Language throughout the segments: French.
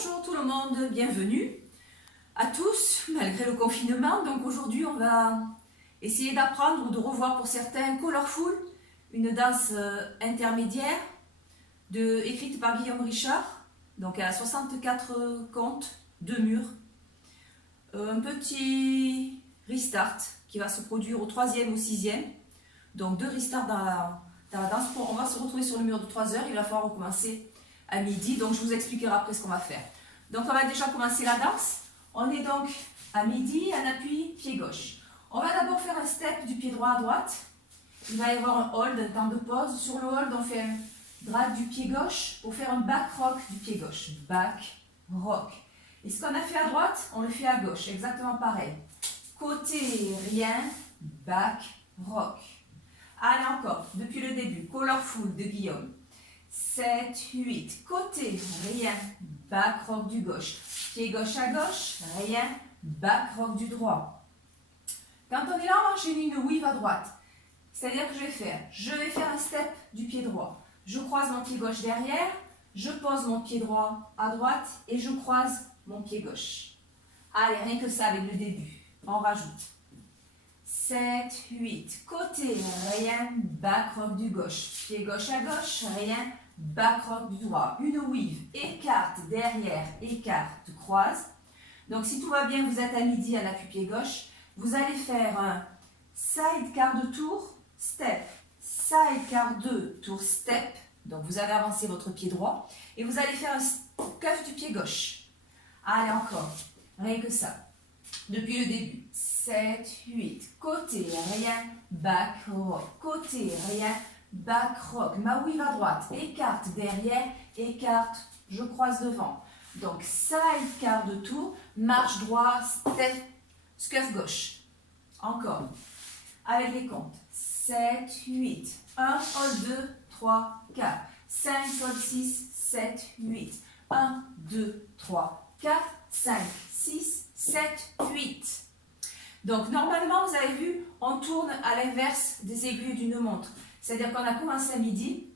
Bonjour tout le monde, bienvenue à tous malgré le confinement. Donc aujourd'hui on va essayer d'apprendre ou de revoir pour certains Colorful, une danse intermédiaire écrite par Guillaume Richard. Donc elle a 64 comptes, 2 murs. Un petit restart qui va se produire au 3e ou 6e. Donc 2 restarts dans la danse. On va se retrouver sur le mur de 3 heures, il va falloir recommencer à midi, donc je vous expliquerai après ce qu'on va faire. Donc on va déjà commencer la danse. On est donc à midi, en appui, pied gauche. On va d'abord faire un step du pied droit à droite. Il va y avoir un hold, un temps de pause. Sur le hold, on fait un drag du pied gauche pour faire un back rock du pied gauche. Back rock. Et ce qu'on a fait à droite, on le fait à gauche, exactement pareil. Côté, rien, back rock. Allez encore, depuis le début, Colorful de Guillaume. 7, 8, côté, rien, back rock du gauche. Pied gauche à gauche, rien, back rock du droit. Quand on est là, on enchaîne une weave à droite. C'est-à-dire que je vais faire un step du pied droit. Je croise mon pied gauche derrière, je pose mon pied droit à droite et je croise mon pied gauche. Allez, rien que ça avec le début. On rajoute. 7, 8, côté, rien, back rock du gauche. Pied gauche à gauche, rien, back rock du droit. Une weave, écarte, derrière, écarte, croise. Donc si tout va bien, vous êtes à midi à l'appui pied gauche. Vous allez faire un side quart de tour, step, side quart de tour, step. Donc vous avez avancé votre pied droit. Et vous allez faire un cuff du pied gauche. Allez encore, rien que ça. Depuis le début, 7, 8, côté, rien, back rock, côté, rien, back rock. Ma weave à droite, écarte derrière, écarte, je croise devant. Donc, side quart de tour, marche droit, step, scuff gauche. Encore, avec les comptes. 7, 8, 1, hold 2, 3, 4, 5, hold 6, 7, 8, 1, 2, 3, 4, 5, 6, 7, 8. Donc normalement, vous avez vu, on tourne à l'inverse des aiguilles d'une montre. C'est-à-dire qu'on a commencé à midi.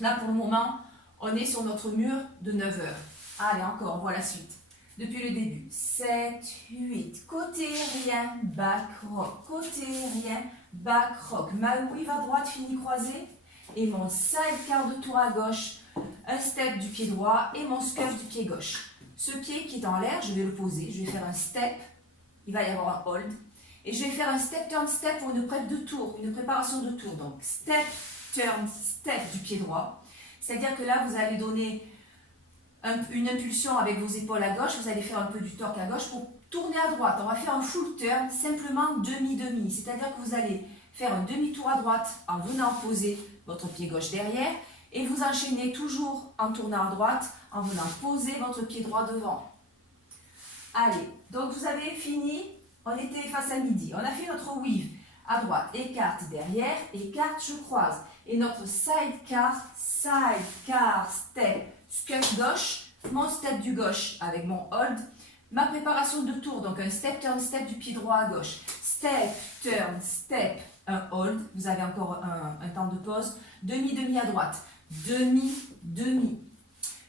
Là, pour le moment, on est sur notre mur de 9 heures. Allez, encore, on voit la suite. Depuis le début. 7, 8, côté, rien, back rock. Côté, rien, back rock. Ma weave à droite finit croisée. Et mon side quart de tour à gauche. Un step du pied droit et mon scuff du pied gauche. Ce pied qui est en l'air, je vais le poser. Je vais faire un step. Il va y avoir un hold. Et je vais faire un step, turn, step pour une prep de tour, une préparation de tour. Donc, step, turn, step du pied droit. C'est-à-dire que là, vous allez donner une impulsion avec vos épaules à gauche. Vous allez faire un peu du torque à gauche pour tourner à droite. On va faire un full turn, simplement demi-demi. C'est-à-dire que vous allez faire un demi-tour à droite en venant poser votre pied gauche derrière. Et vous enchaînez toujours en tournant à droite, en venant poser votre pied droit devant. Allez, donc vous avez fini, on était face à midi. On a fait notre weave à droite, écarte derrière, écarte, je croise. Et notre side car, step, scuff gauche, mon step du gauche avec mon hold. Ma préparation de tour, donc un step, turn, step du pied droit à gauche. Step, turn, step, un hold. Vous avez encore un temps de pause. Demi-demi à droite. Demi-demi.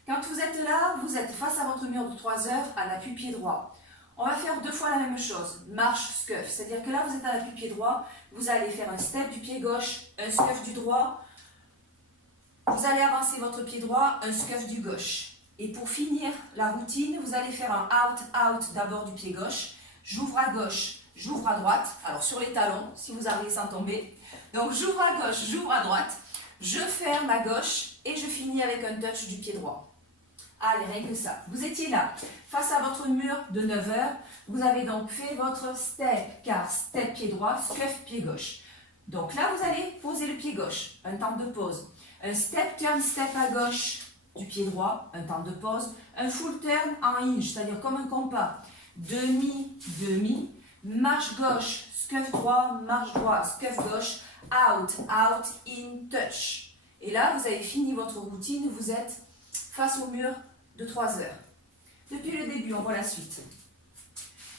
Quand vous êtes là, vous êtes face à votre mur de 3 heures à l'appui pied droit. On va faire 2 fois la même chose, marche, scuff. C'est-à-dire que là, vous êtes à l'appui pied droit, vous allez faire un step du pied gauche, un scuff du droit. Vous allez avancer votre pied droit, un scuff du gauche. Et pour finir la routine, vous allez faire un out d'abord du pied gauche. J'ouvre à gauche, j'ouvre à droite. Alors sur les talons, si vous arrivez sans tomber. Donc j'ouvre à gauche, j'ouvre à droite. Je ferme à gauche et je finis avec un touch du pied droit. Allez, rien que ça. Vous étiez là, face à votre mur de 9 heures. Vous avez donc fait votre step, car step pied droit, scuff pied gauche. Donc là, vous allez poser le pied gauche, un temps de pause. Un step, turn, step à gauche du pied droit, un temps de pause. Un full turn en hinge, c'est-à-dire comme un compas. Demi, marche gauche, scuff droit, marche droit, scuff gauche, out, in, touch. Et là, vous avez fini votre routine, vous êtes face au mur de 3 heures. Depuis le début, on voit la suite.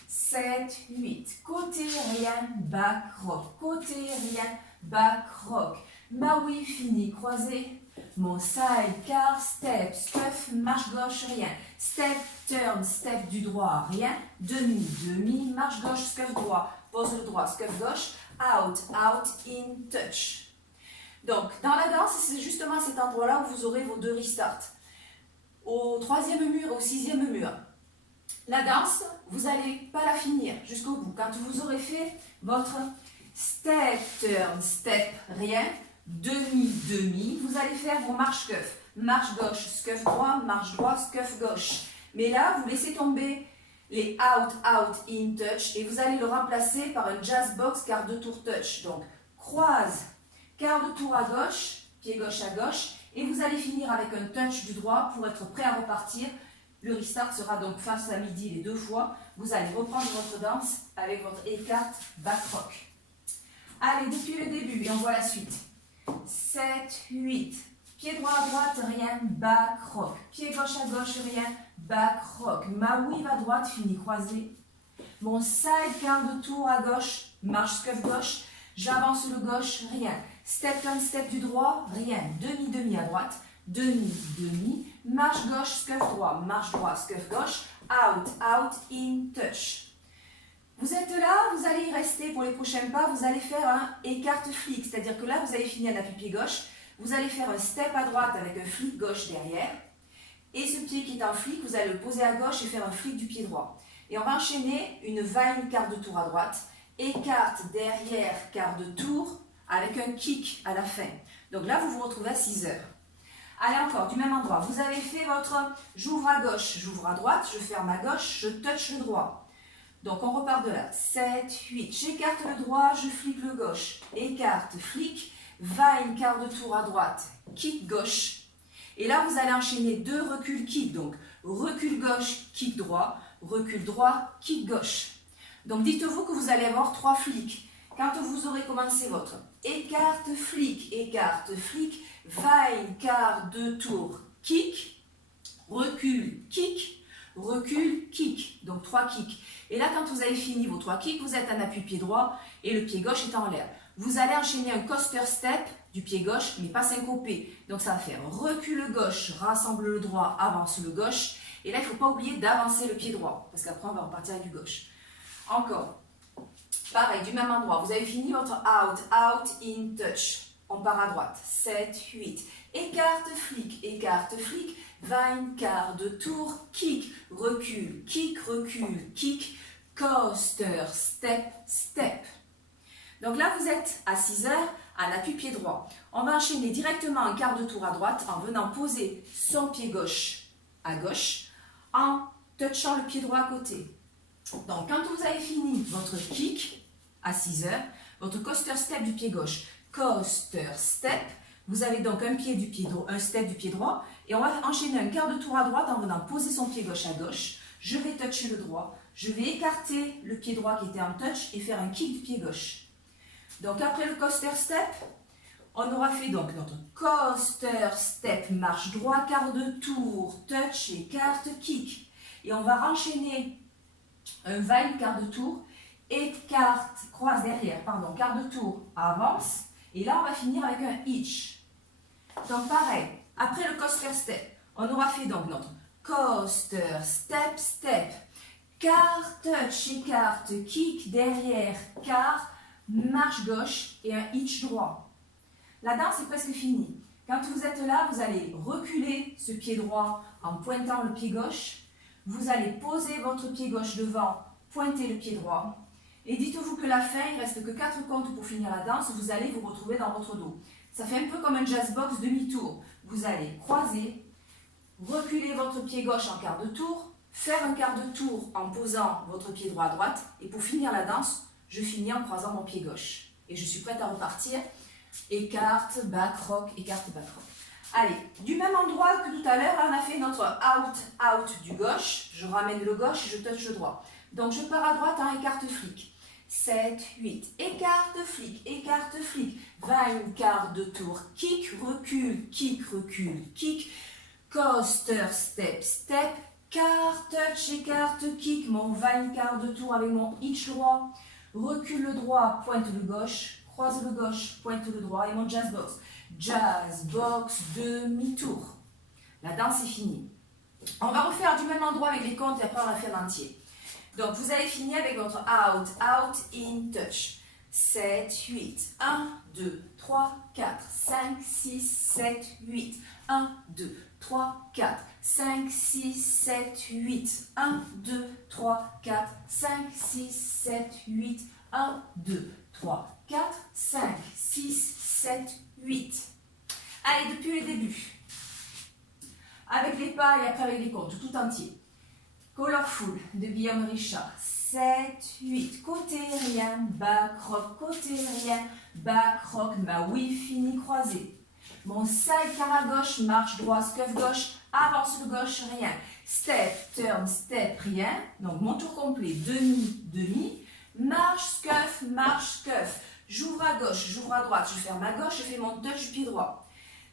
7, 8, côté, rien, back rock. Côté, rien, back rock. Ma weave finie, croisée, Mon side, quart, step, scuff, marche gauche, rien. Step, turn, step du droit, rien. Demi, demi, marche gauche, scuff droit. Pose le droit, scuff gauche. Out, out, in, touch. Donc, dans la danse, c'est justement à cet endroit-là où vous aurez vos 2 restarts. Au 3e mur et au 6e mur. La danse, vous n'allez pas la finir jusqu'au bout. Quand vous aurez fait votre step, turn, step, rien, demi, demi, vous allez faire vos marches scuff. Marche gauche, scuff droit, marche droit, scuff gauche. Mais là, vous laissez tomber les out, out, in, touch et vous allez le remplacer par un jazz box quart de tour touch. Donc, croise, quart de tour à gauche, pied gauche à gauche et vous allez finir avec un touch du droit pour être prêt à repartir. Le restart sera donc face à midi les 2 fois. Vous allez reprendre votre danse avec votre écarte back rock. Allez, depuis le début et on voit la suite. 7, 8. Pied droit à droite, rien, back rock. Pied gauche à gauche, rien, back rock. Ma weave à droite, fini croisée. Mon side quart de tour à gauche, marche scuff gauche. J'avance le gauche, rien. Step turn, step du droit, rien. Demi, demi à droite. Demi, demi. Marche gauche, scuff droit. Marche droit, scuff gauche. Out, out, in, touch. Vous êtes là, vous allez y rester pour les prochains pas. Vous allez faire un écarte flick. C'est-à-dire que là, vous avez fini un appui-pied gauche. Vous allez faire un step à droite avec un flick gauche derrière. Et ce pied qui est en flick, vous allez le poser à gauche et faire un flick du pied droit. Et on va enchaîner une vine quart de tour à droite. Écarte derrière quart de tour avec un kick à la fin. Donc là, vous vous retrouvez à 6 heures. Allez encore, du même endroit. Vous avez fait votre j'ouvre à gauche, j'ouvre à droite, je ferme à gauche, je touche le droit. Donc on repart de là. 7, 8. J'écarte le droit, je flique le gauche. Écarte, flic, vine, quart de tour à droite, kick gauche. Et là, vous allez enchaîner 2 reculs kick. Donc recul gauche, kick droit, recul droit, kick gauche. Donc dites-vous que vous allez avoir 3 flics. Quand vous aurez commencé votre écarte, flic, vine, quart de tour, kick, recul, kick, recul, kick. Donc 3 kicks. Et là, quand vous avez fini vos 3 kicks, vous êtes en appui pied droit et le pied gauche est en l'air. Vous allez enchaîner un coaster step du pied gauche, mais pas syncopé. Donc ça va faire recul gauche, rassemble le droit, avance le gauche. Et là, il ne faut pas oublier d'avancer le pied droit, parce qu'après, on va repartir avec du gauche. Encore. Pareil, du même endroit. Vous avez fini votre out, out, in, touch. On part à droite. 7, 8. Écarte, flic, vine, quart de tour, kick, recul, kick, coaster, step, step. Donc là, vous êtes à 6 heures, en appui pied droit. On va enchaîner directement un quart de tour à droite en venant poser son pied gauche à gauche, en touchant le pied droit à côté. Donc, quand vous avez fini votre kick à 6 heures, votre coaster step du pied gauche, coaster step, vous avez donc un step du pied droit et on va enchaîner un quart de tour à droite en venant poser son pied gauche à gauche. Je vais toucher le droit, je vais écarter le pied droit qui était en touch et faire un kick du pied gauche. Donc, après le coaster step, on aura fait donc notre coaster step, marche droit, quart de tour, touch, écarte, kick. Et on va enchaîner un vine, quart de tour, écarte, croise derrière, pardon, quart de tour, avance. Et là, on va finir avec un hitch. Donc, pareil, après le coaster step, on aura fait donc notre coaster step, step, quart, touch, écarte, kick, derrière, quart, marche gauche et un hitch droit. La danse est presque finie. Quand vous êtes là, vous allez reculer ce pied droit en pointant le pied gauche. Vous allez poser votre pied gauche devant, pointer le pied droit. Et dites-vous que la fin, il ne reste que 4 comptes pour finir la danse. Vous allez vous retrouver dans votre dos. Ça fait un peu comme un jazz box demi-tour. Vous allez croiser, reculer votre pied gauche en quart de tour, faire un quart de tour en posant votre pied droit à droite. Et pour finir la danse, je finis en croisant mon pied gauche. Et je suis prête à repartir. Écarte, back rock, écarte, back rock. Allez, du même endroit que tout à l'heure, on a fait notre out, out du gauche. Je ramène le gauche et je touche le droit. Donc, je pars à droite en écarte flic. 7, 8. Écarte flic, vine, quart de tour, kick, recul, kick. Coaster, step, step, quart, touch, écarte, kick. Mon vine, quart de tour avec mon hitch droit. Recule le droit, pointe le gauche. croise le gauche, pointe le droit et mon jazz box. Jazz box, demi-tour. La danse est finie. On va refaire du même endroit avec les comptes et après on va faire l'entier. Donc vous allez finir avec votre out, out, in, touch. 7, 8. 1, 2, 3, 4, 5, 6, 7, 8. 1, 2, 3, 4, 5, 6, 7, 8. 1, 2, 3, 4, 5, 6, 7, 8. 1, 2, 3, 4, 5, 6, 7, 8. Allez, depuis le début. Avec les pas et après avec les comptes, tout entier. Colorful de Guillaume Richard. 7, 8. Côté rien, back rock, côté rien, back rock, ma oui fini croisé. Mon side car à gauche, marche droit, scuff gauche, avance le gauche, rien. Step, turn, step, rien. Donc mon tour complet, demi, demi. Marche, scuff. J'ouvre à gauche, j'ouvre à droite, je ferme à gauche, je fais mon touch pied droit.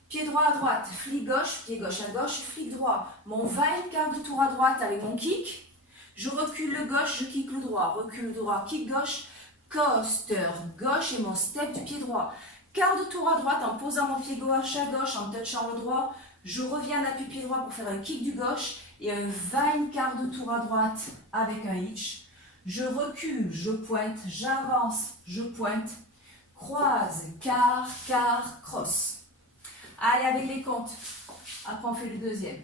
Pied droit à droite, flic gauche, pied gauche à gauche, flic droit. Mon va-et quart de tour à droite avec mon kick. Je recule le gauche, je kick le droit. Recule le droit, kick gauche, coaster gauche et mon step du pied droit. Quart de tour à droite en posant mon pied gauche à gauche, en touchant le droit. Je reviens à l'appui pied droit pour faire un kick du gauche et un va-et quart de tour à droite avec un hitch. Je recule, je pointe, j'avance, je pointe. Croise, quart, cross. Allez, avec les comptes. Après, on fait le deuxième.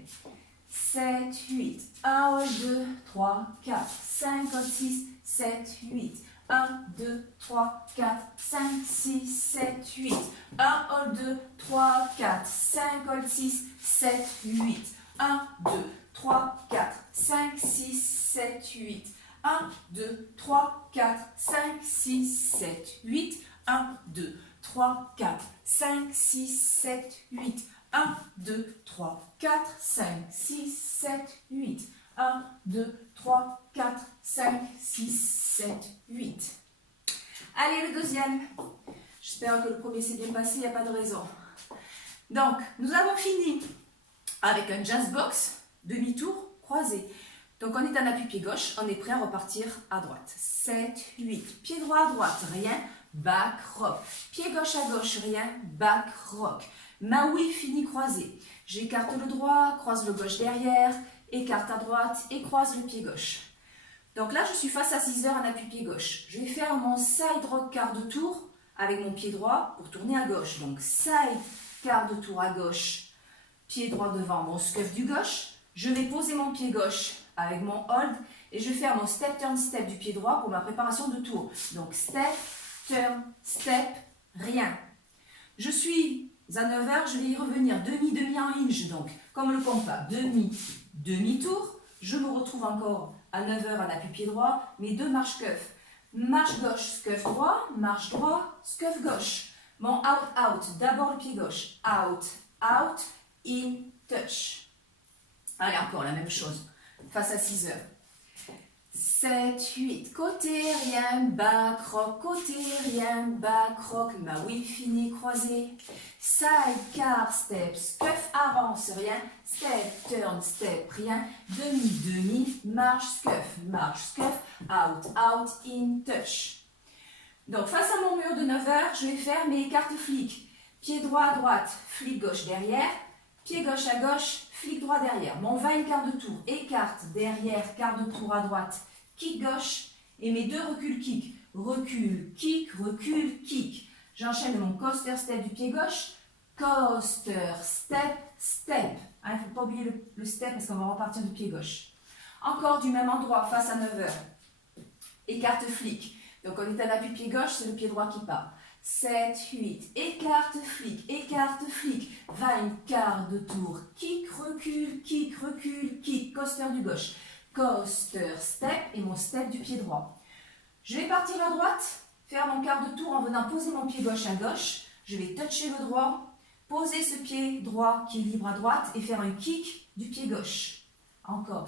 7, 8. 1, 2, 3, 4, 5, 6, 7, 8. 1, 2, 3, 4, 5, 6, 7, 8. 1, 2, 3, 4, 5, 6, 7, 8. 1, 2, 3, 4, 5, 6, 7, 8. 1, 2, 3, 4, 5, 6, 7, 8. 1, 2, 3, 4, 5, 6, 7, 8. 1, 2, 3, 4, 5, 6, 7, 8. 1, 2, 3, 4, 5, 6, 7, 8. Allez, le deuxième. J'espère que le premier s'est bien passé, il n'y a pas de raison. Donc, nous avons fini avec un jazz box, demi-tour, croisé. Donc, on est en appui pied gauche, on est prêt à repartir à droite. 7, 8. Pied droit à droite, rien. Back rock. Pied gauche à gauche, rien. Back rock. Ma oui fini croisé. J'écarte le droit, croise le gauche derrière, écarte à droite et croise le pied gauche. Donc là, je suis face à 6 heures en appui pied gauche. Je vais faire mon side rock quart de tour avec mon pied droit pour tourner à gauche. Donc side quart de tour à gauche, pied droit devant mon scuff du gauche. Je vais poser mon pied gauche avec mon hold et je vais faire mon step turn step du pied droit pour ma préparation de tour. Donc step, turn, step, rien. Je suis à 9 heures, je vais y revenir demi en hinge, donc comme le compas, demi-tour. Je me retrouve encore à 9 heures en appui pied droit, mes deux marches cuff. Marche gauche, scuff droit, marche droit, scuff gauche. Mon out, d'abord le pied gauche. Out, in, touch. Allez, encore la même chose, face à 6 heures. 7, 8, côté rien, back rock, côté rien, back rock, ma oui fini croisé. Side, car, step, scuff, avance, rien, step, turn, step, rien, demi, marche, scuff, out, in, touch. Donc face à mon mur de 9 heures, je vais faire mes cartes flics. Pied droit à droite, flic gauche derrière, pied gauche à gauche, flic droit derrière. Mon va une quart de tour, écarte derrière, quart de tour à droite, kick gauche et mes deux reculs kick. Recul, kick. J'enchaîne mon coaster step du pied gauche, coaster, step. Il ne faut pas oublier le step parce qu'on va repartir du pied gauche. Encore du même endroit, face à 9 heures. Écarte flic. Donc on est à l'appui pied gauche, c'est le pied droit qui part. 7, 8, écarte flic, va une quart de tour, kick, recul, coaster du gauche, coaster, step et mon step du pied droit. Je vais partir à droite, faire mon quart de tour en venant poser mon pied gauche à gauche, je vais toucher le droit, poser ce pied droit qui est libre à droite et faire un kick du pied gauche. Encore.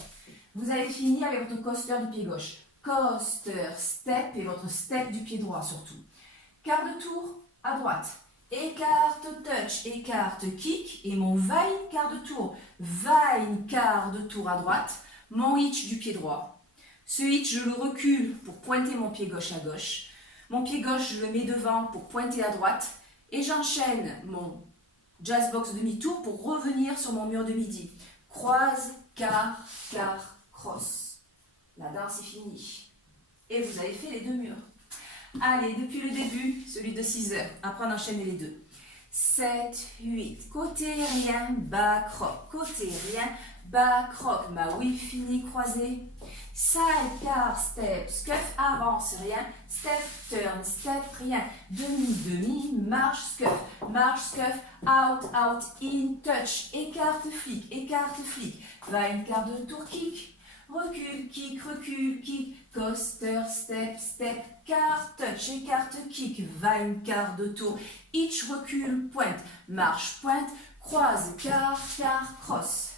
Vous avez fini avec votre coaster du pied gauche. Coaster, step et votre step du pied droit surtout. Quart de tour à droite. Écarte, touch, écarte, kick. Et mon va-in quart de tour. Va-in quart de tour à droite. Mon hitch du pied droit. Ce hitch, je le recule pour pointer mon pied gauche à gauche. Mon pied gauche, je le mets devant pour pointer à droite. Et j'enchaîne mon jazz box demi-tour pour revenir sur mon mur de midi. Croise, quart, quart, cross. La danse est finie. Et vous avez fait les deux murs. Allez, depuis le début, celui de 6 heures. Après, on enchaîne les deux. 7, 8. Côté rien, bas croc. Côté rien, bas croc. Ma oui fini croisée. Side, quart, step, scuff, avance, rien. Step, turn, step, rien. Demi, demi, marche, scuff, out, out, in, touch. Écarte, flic. Va une quart de tour, kick. Recule, kick, coaster, step, quart, touch, écarte, kick, va une quart de tour, hitch, recule, pointe, marche, pointe, croise, quart, cross.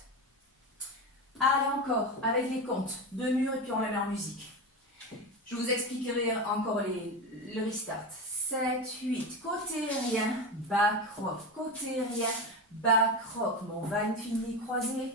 Allez encore, avec les comptes, 2 murs et puis on les met en musique. Je vous expliquerai encore le restart. 7, 8, côté rien, bas croc, côté rien, bas croc, mon va une finie croisée.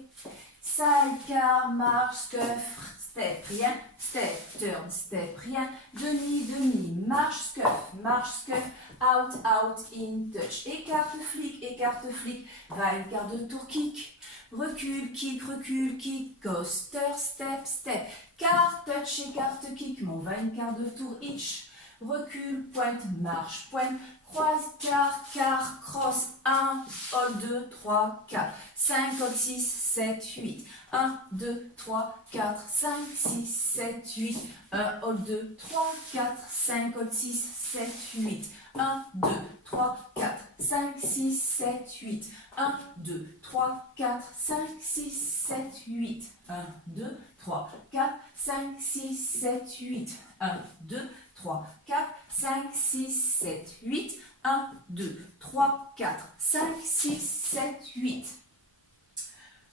Side, quart, marche, scuff, step, rien, step, turn, step, rien, demi, demi, marche, scuff, out, out, in, touch, écarte, flic, va une quart de tour, kick, recule, kick, coaster, step, quart, touch, écarte, kick, mon va une quart de tour, hitch, recule, pointe, marche, pointe, croise, quart, cross, 1, hold 2, 3, 4, 5, hold 6, 7, 8, 1, 2, 3, 4, 5, 6, 7, 8, 1, hold 2, 3, 4, 5, hold 6, 7, 8, 1, 2, 3, 4, 5, 6, 7, 8, 1, 2, 3, 4, 5, 6, 7, 8, 1, 2, 3, 4, 5, 6, 7, 8, 1, 2, 3, 4, 5, 6, 7, 8, 1, 2, 3, 4, 5, 6, 7, 8.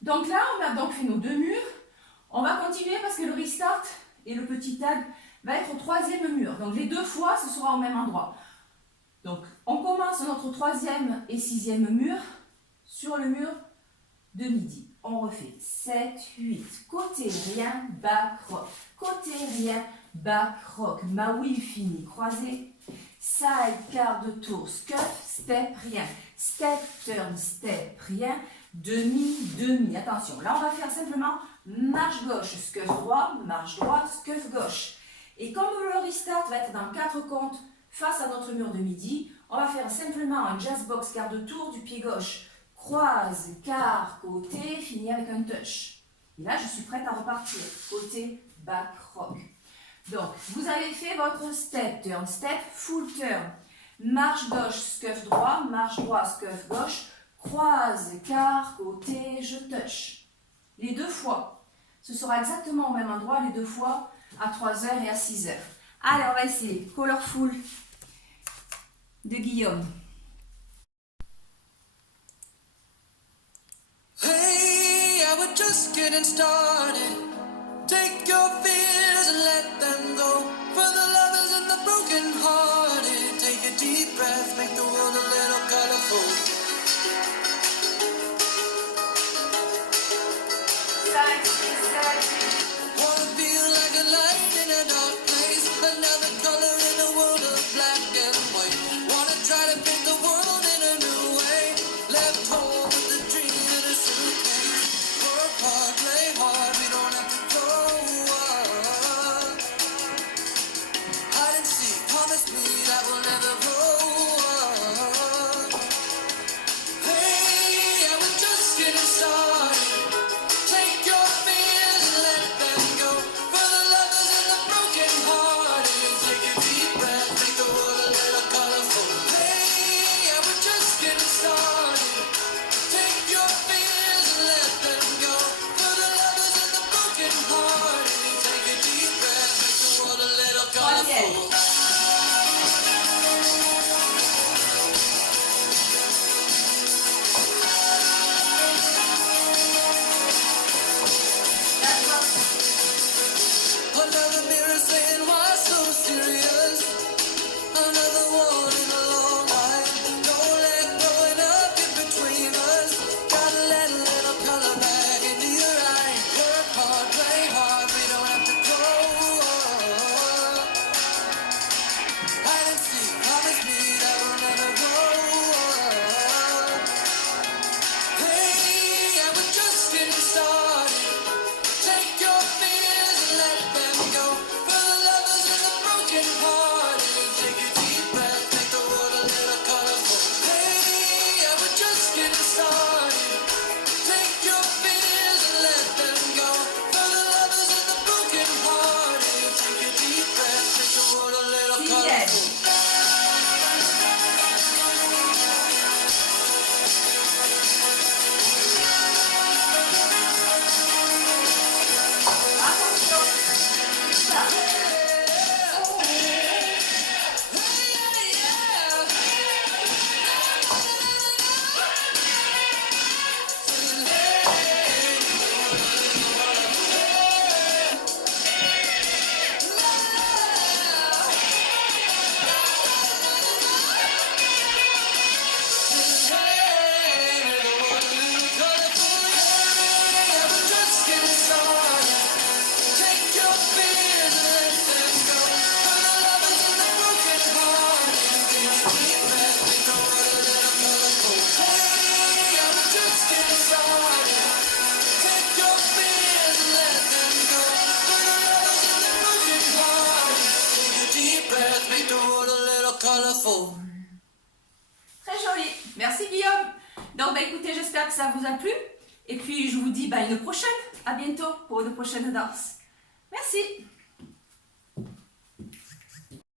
Donc là, on a donc fait nos 2 murs. On va continuer parce que le restart et le petit tag va être au 3e mur. Donc les 2 fois, ce sera au même endroit. Donc on commence notre 3e et 6e mur sur le mur de midi. On refait 7, 8, côté rien, bas croc, côté rien, bas croc, ma oui fini, croisé, side, quart de tour, scuff, step, rien, step, turn, step, rien, demi, attention, là on va faire simplement marche gauche, scuff droit, scuff gauche, et comme le restart va être dans 4 comptes face à notre mur de midi, on va faire simplement un jazz box quart de tour du pied gauche, croise, quart, côté, fini avec un touch. Et là, je suis prête à repartir. Côté, back, rock. Donc, vous avez fait votre step, turn, step, full turn. Marche gauche, scuff droit, marche droit, scuff gauche, croise, quart, côté, je touch. Les 2 fois. Ce sera exactement au même endroit, les 2 fois, à 3h et à 6h. Allez, on va essayer. Colorful de Guillaume. Hey, I was just getting started. Take your fears and let them go. For the lovers and the broken hearted, take a deep breath, make the world a little colorful. Wanna feel like a light in a dark place, another color in a world of black and white. Wanna try to paint the world in a new way. Left home with the dream in a suitcase. Work hard, play hard, we don't have to grow up. Hide and seek, promise me that we'll never grow up. Hey, I was just getting started. Take your fears and let them go. For the lovers and the broken hearted, take a deep breath, make the world a little colorful. Hey, I was just getting started. Take your fears and let them go. For the lovers and the broken hearted, take a deep breath, make the world a little colorful. Another mirror saying, why so serious? Another one in a long line. Don't let growing up in between us. Gotta let a little color back into your eye. Work hard, play hard, we don't have to grow up. colorful. Très joli. Merci Guillaume. Donc écoutez, j'espère que ça vous a plu. Et puis je vous dis une prochaine. À bientôt pour une prochaine danse. Merci.